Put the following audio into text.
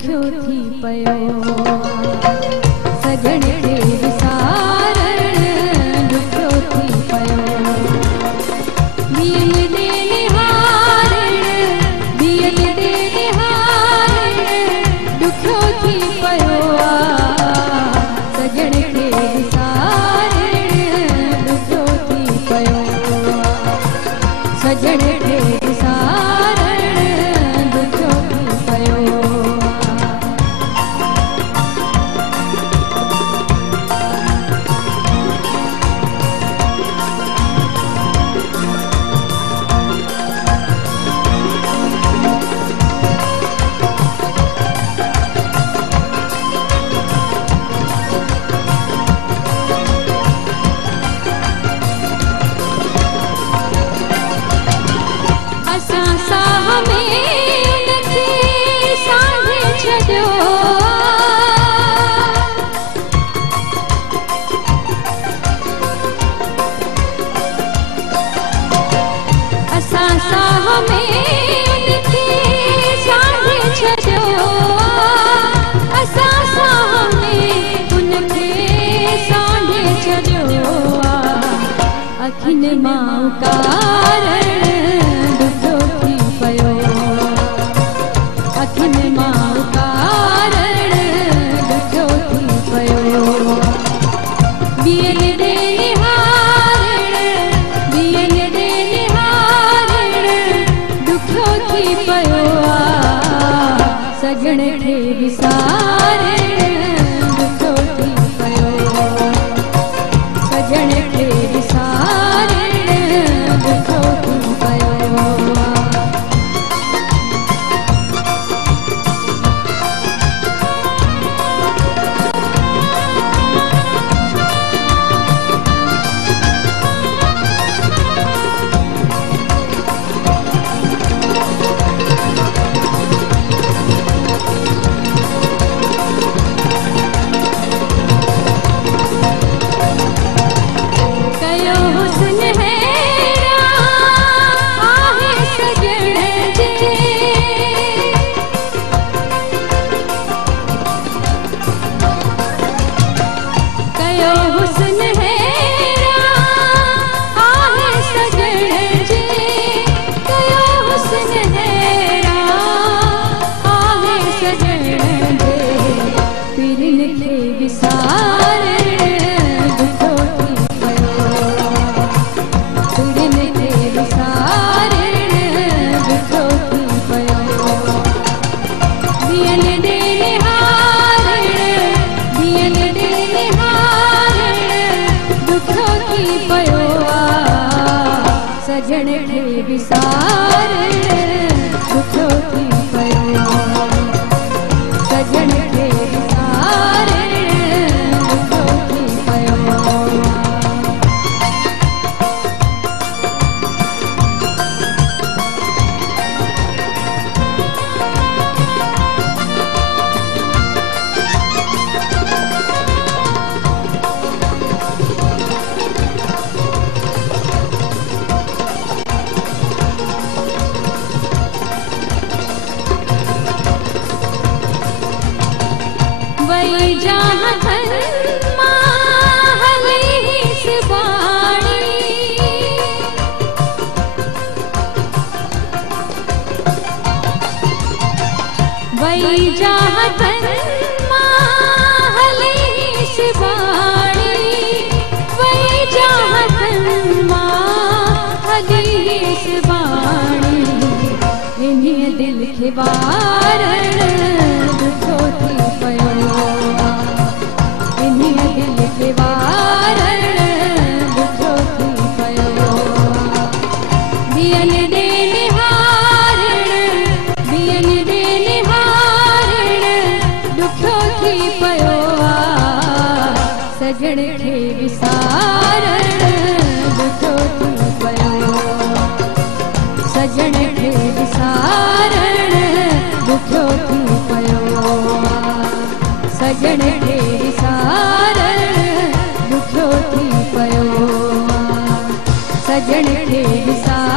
दुखियो थी पयो सजण खे विसारण दुखियो थी पयो दियल दे निहारण दियल दे निहारण दुखियो थी पयो सजण खे विसारण दुखियो थी पयो सजण खे अखिन मां कारण दुखियो थी पयो अखिन मां कारण दुखियो थी पयो बियल दे निहारण बियल दे निहारण दुखियो थी पयो सजण खे विसारण दुखियो थी पयो सजण खे सजण खे विसारण दुखियो थी पयो सजण खे विसारण दुखियो थी पयो वही जहाँ वही जहाँ वही जहाँ इन्हीं दिल के वारण दुखियो थी पयो इन्हीं दिल के वारण दुखियो थी पयो दियल दे निहारण दियल दे निहारण दुखियो थी पयो सजण खे विसारण दुखियो थी पयो सजण खे विसारण दुखियो थी पयो सजण खे विसारण दुखियो थी पयो सजण खे विसारण